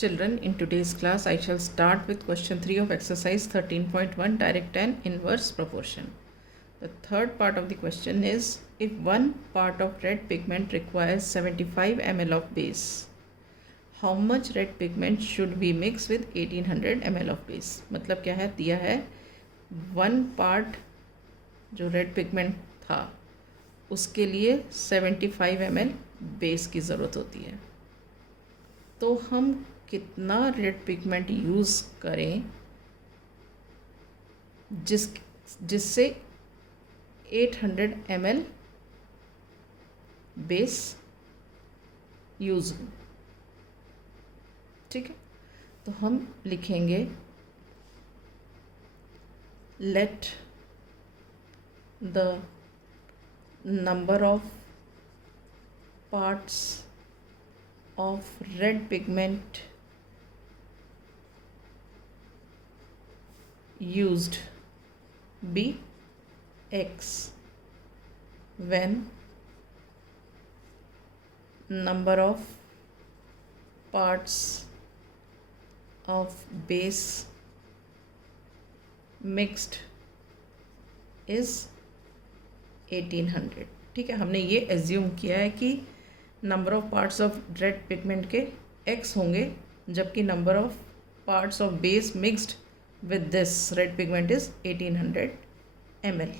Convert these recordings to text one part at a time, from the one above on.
Children, in today's class, I shall start with question 3 of exercise 13.1, direct and inverse proportion. The third part of the question is, if one part of red pigment requires 75 ml of base, how much red pigment should we mix with 1800 ml of base? मतलब क्या है, दिया है 1 part जो red pigment था उसके लिए 75 ml base की ज़रूरत होती है. तो हम कितना रेड पिगमेंट यूज़ करें जिससे 800 ml बेस यूज़ हो. ठीक है, तो हम लिखेंगे let the number of parts of red pigment used be x when number of parts of base mixed is 1800. ठीक है, हमने ये एज्यूम किया है कि number of parts of red pigment के x होंगे जबकि number of parts of base mixed with this red pigment is 1800 ml.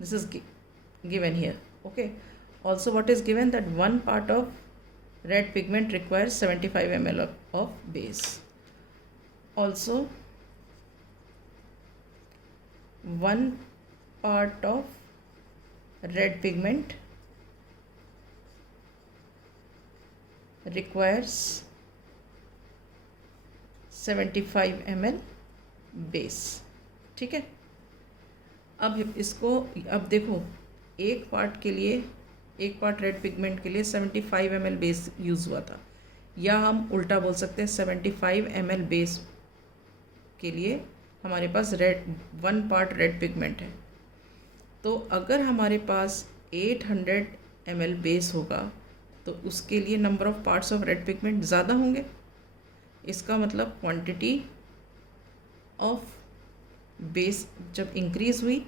This is given here. Okay, also what is given that 1 part of red pigment requires 75 ml of base. Also 1 part of red pigment requires 75 ml base. ठीक है, अब इसको अब देखो, एक part red pigment के लिए 75 ml base use हुआ था, या हम उल्टा बोल सकते हैं 75 ml बेस के लिए हमारे पास 1 पार्ट रेड पिगमेंट है. तो अगर हमारे पास 800 ml बेस होगा तो उसके लिए number of parts of red pigment ज़्यादा होंगे. इसका मतलब क्वांटिटी ऑफ बेस जब इंक्रीज़ हुई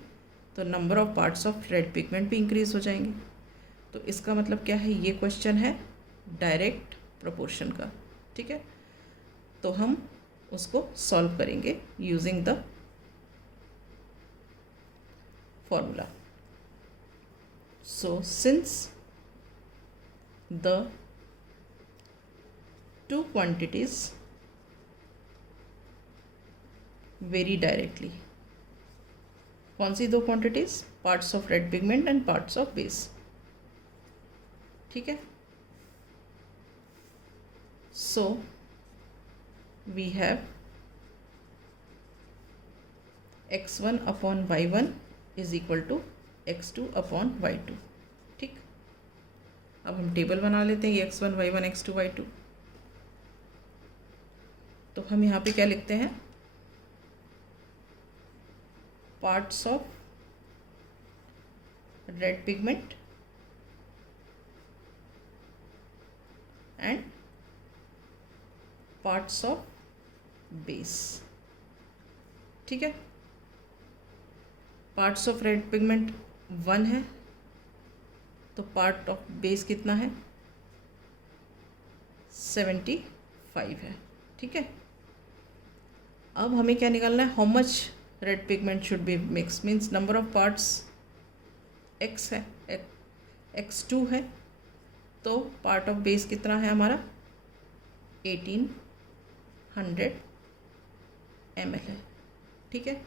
तो number of parts of red pigment भी इंक्रीज़ हो जाएंगे. तो इसका मतलब क्या है, ये क्वेश्चन है डायरेक्ट प्रोपोर्शन का. ठीक है, तो हम उसको सॉल्व करेंगे using the formula. So since the two quantities vary directly. कौन सी दो quantities? Parts of red pigment and parts of base. ठीक है, so we have x1 upon y1 is equal to x2 upon y2. ठीक, अब हम table बना लेते हैं, ये x1 y1 x2 y2. तो हम यहाँ पे क्या लिखते हैं, parts of red pigment and parts of base. ठीक है, पार्ट्स ऑफ रेड पिगमेंट 1 है तो पार्ट ऑफ बेस कितना है, 75 है. ठीक है, अब हमें क्या निकालना है, how much red pigment should be mix, means number of parts x है, x2 है, तो पार्ट ऑफ बेस कितना है हमारा 1800 ml है. ठीक है,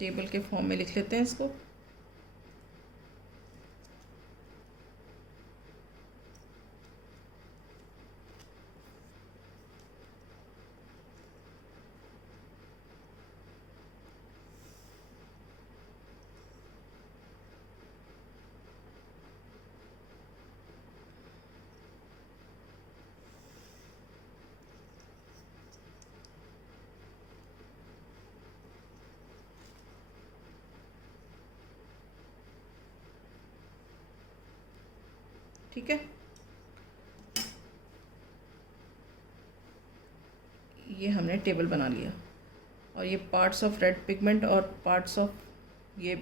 टेबल के फॉर्म में लिख लेते हैं इसको. ठीक है, ये हमने टेबल बना लिया और ये पार्ट्स ऑफ रेड पिगमेंट और पार्ट्स ऑफ ये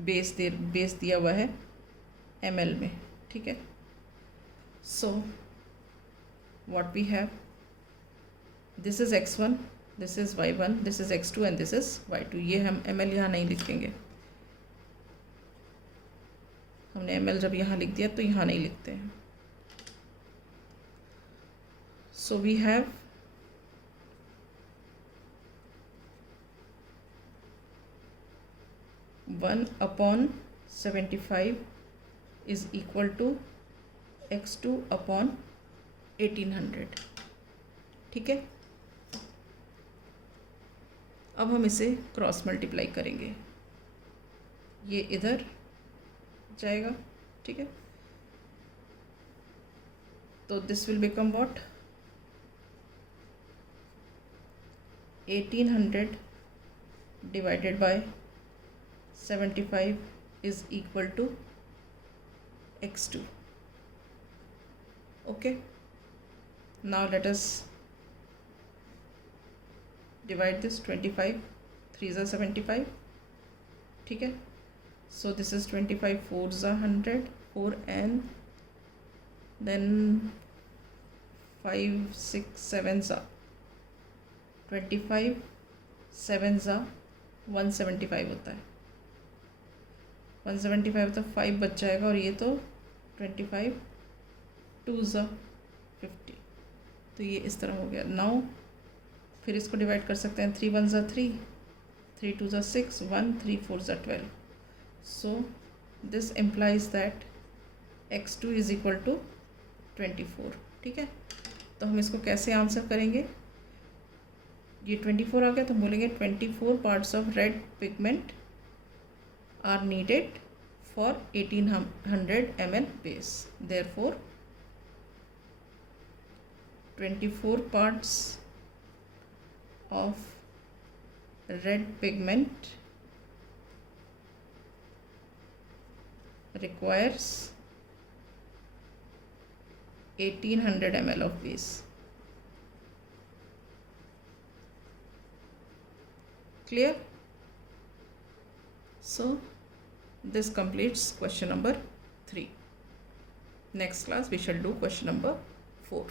बेस दिया हुआ है ml में, ठीक है। So what we have, this is x1, this is y1, this is x2 and this is y2। ये हम ml यहाँ नहीं लिखेंगे, हमने ml जब यहाँ लिख दिया तो यहाँ नहीं लिखते हैं। So we have 1/75 is equal to x2/1800, ठीक है। अब हम इसे क्रॉस मल्टीप्लाई करेंगे, ये इधर जाएगा, ठीक है। तो this will become what, 1800 divided by 75 is equal to x2. Okay, now let us divide this 25, 3s are 75, ठीक है। So this is 25, 4s are 100, 4 and then 5, 6, 7s are 25, 7s are 175 होता है, 175 तो 5 बच जाएगा और ये तो 25, 2s are 50, तो ये इस तरह हो गया। नाउ फिर इसको डिवाइड कर सकते हैं, 3 1s are 3, 3 2s are 6, 1 3 4s are 12। So this implies that x2 is equal to 24, ठीक है। तो हम इसको कैसे आंसर करेंगे, ये 24 आ गया तो हम बोलेंगे 24 parts of red pigment are needed for 1800 ml base. Therefore 24 parts of red pigment requires 1800 ml of base. Clear? So this completes question number 3. Next class we shall do question number 4.